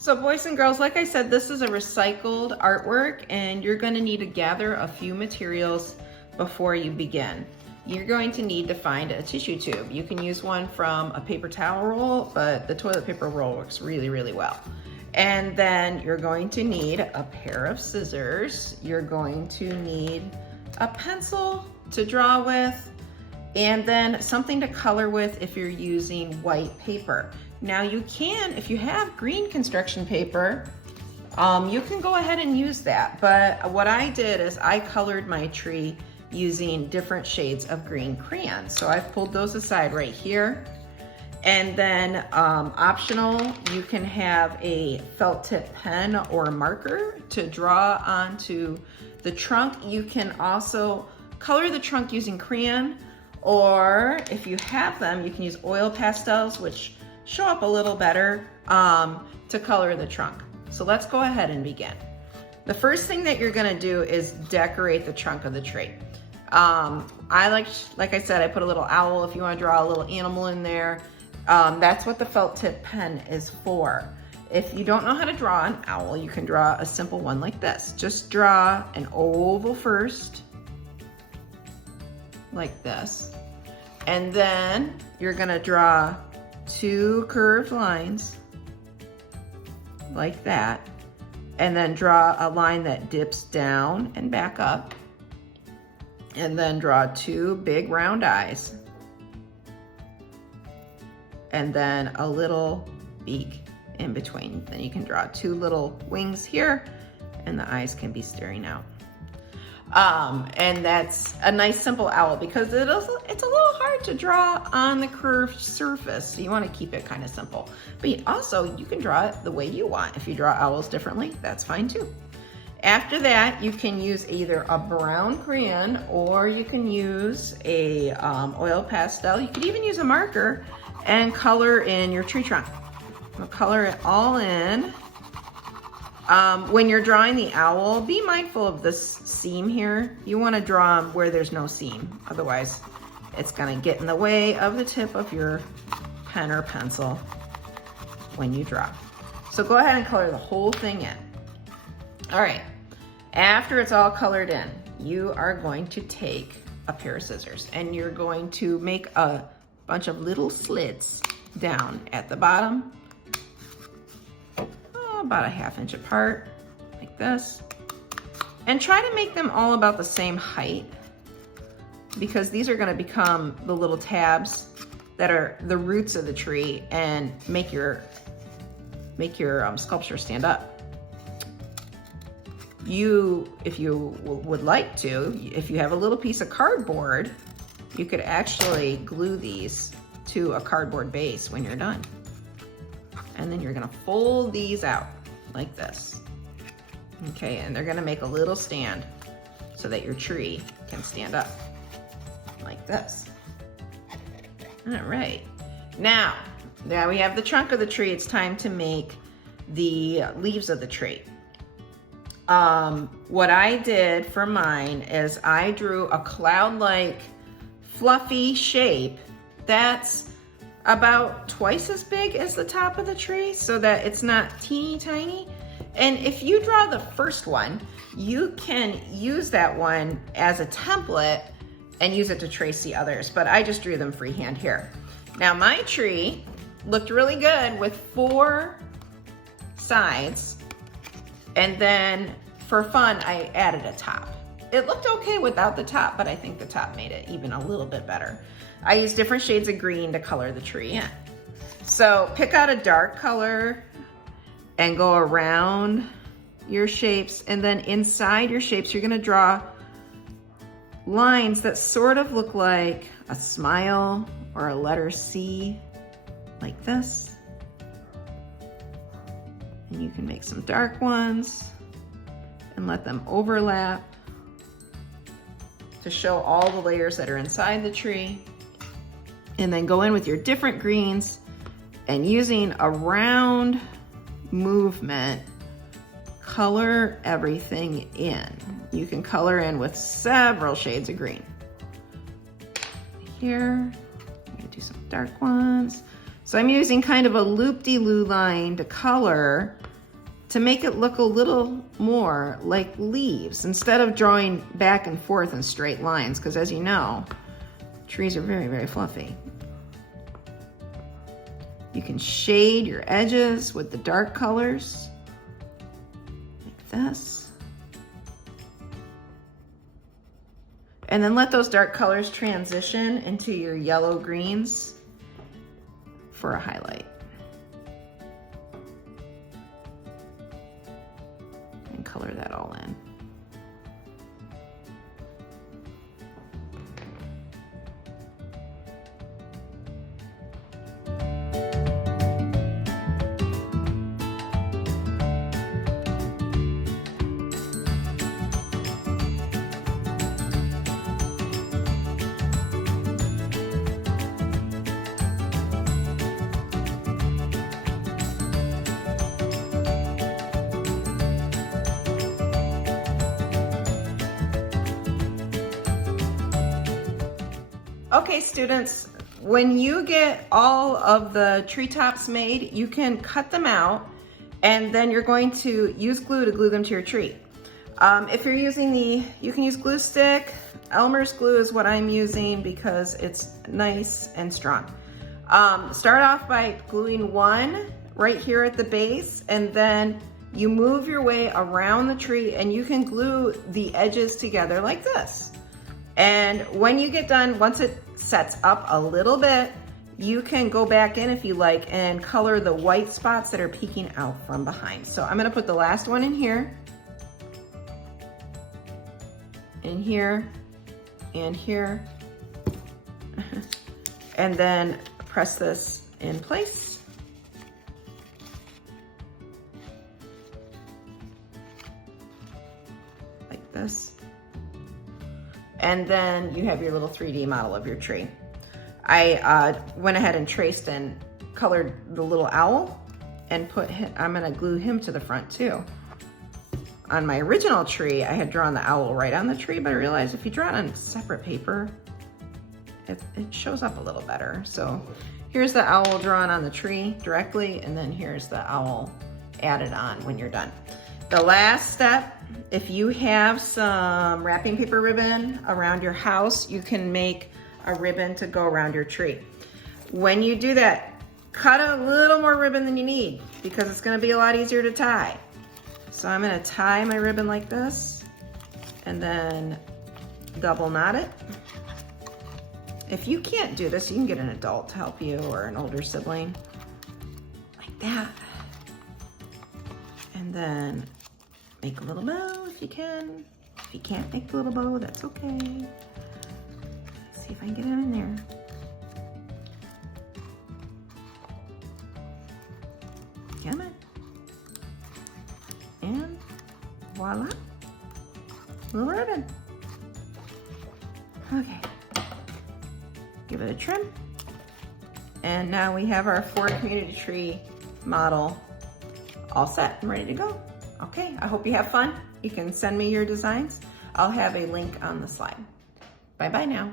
So boys and girls, like I said, this is a recycled artwork and you're going to need to gather a few materials before you begin. You're going to need to find a tissue tube. You can use one from a paper towel roll, but the toilet paper roll works really, really well. And then you're going to need a pair of scissors. You're going to need a pencil to draw with, and then something to color with if you're using white paper. Now you can, if you have green construction paper, you can go ahead and use that. But what I did is I colored my tree using different shades of green crayons. So I've pulled those aside right here. And then optional, you can have a felt tip pen or marker to draw onto the trunk. You can also color the trunk using crayon, or if you have them, you can use oil pastels, which show up a little better to color the trunk. So let's go ahead and begin. The first thing that you're gonna do is decorate the trunk of the tree. Like I said, I put a little owl. If you wanna draw a little animal in there, that's what the felt tip pen is for. If you don't know how to draw an owl, you can draw a simple one like this. Just draw an oval first, like this. And then you're gonna draw two curved lines like that, and then draw a line that dips down and back up, and then draw two big round eyes, and then a little beak in between. Then you can draw two little wings here, and the eyes can be staring out. And that's a nice simple owl because it's a little hard to draw on the curved surface. So you want to keep it kind of simple. But also you can draw it the way you want. If you draw owls differently, that's fine too. After that, you can use either a brown crayon or you can use a oil pastel. You could even use a marker and color in your tree trunk. We'll color it all in. When you're drawing the owl, be mindful of this seam here. You want to draw where there's no seam. Otherwise, it's going to get in the way of the tip of your pen or pencil when you draw. So go ahead and color the whole thing in. All right. After it's all colored in, you are going to take a pair of scissors and you're going to make a bunch of little slits down at the bottom, about a 1/2 inch apart, like this. And try to make them all about the same height, because these are gonna become the little tabs that are the roots of the tree and make your sculpture stand up. If you would like to, if you have a little piece of cardboard, you could actually glue these to a cardboard base when you're done. And then you're gonna fold these out like this. Okay, and they're gonna make a little stand so that your tree can stand up like this. All right, now we have the trunk of the tree. It's time to make the leaves of the tree. What I did for mine is I drew a cloud-like fluffy shape that's about twice as big as the top of the tree so that it's not teeny tiny. And if you draw the first one, you can use that one as a template and use it to trace the others, but I just drew them freehand here. Now my tree looked really good with 4 sides, and then for fun, I added a top. It looked okay without the top, but I think the top made it even a little bit better. I used different shades of green to color the tree in. So pick out a dark color and go around your shapes, and then inside your shapes, you're gonna draw lines that sort of look like a smile or a letter C, like this. And you can make some dark ones and let them overlap to show all the layers that are inside the tree. And then go in with your different greens and using a round movement, color everything in. You can color in with several shades of green. Here, I'm gonna do some dark ones. So I'm using kind of a loop-de-loo line to color to make it look a little more like leaves instead of drawing back and forth in straight lines, because as you know, trees are very, very fluffy. You can shade your edges with the dark colors, like this. And then let those dark colors transition into your yellow greens for a highlight. And color that all in. Okay, students, when you get all of the treetops made, you can cut them out, and then you're going to use glue to glue them to your tree. If you're using you can use glue stick. Elmer's glue is what I'm using because it's nice and strong. Start off by gluing one right here at the base, and then you move your way around the tree, and you can glue the edges together like this. And when you get done, once it sets up a little bit, you can go back in if you like and color the white spots that are peeking out from behind. So I'm gonna put the last one in here, and here, and here, and then press this in place. Like this. And then you have your little 3D model of your tree. I went ahead and traced and colored the little owl and I'm gonna glue him to the front too. On my original tree, I had drawn the owl right on the tree, but I realized if you draw it on separate paper, it shows up a little better. So here's the owl drawn on the tree directly, and then here's the owl added on when you're done. The last step, if you have some wrapping paper ribbon around your house, you can make a ribbon to go around your tree. When you do that, cut a little more ribbon than you need because it's gonna be a lot easier to tie. So I'm gonna tie my ribbon like this and then double knot it. If you can't do this, you can get an adult to help you or an older sibling, like that. And then make a little bow if you can. If you can't make the little bow, that's okay. Let's see if I can get it in there. Come on. And voila, little ribbon. Okay, give it a trim. And now we have our Ford Community Tree model all set and ready to go. Okay, I hope you have fun. You can send me your designs. I'll have a link on the slide. Bye-bye now.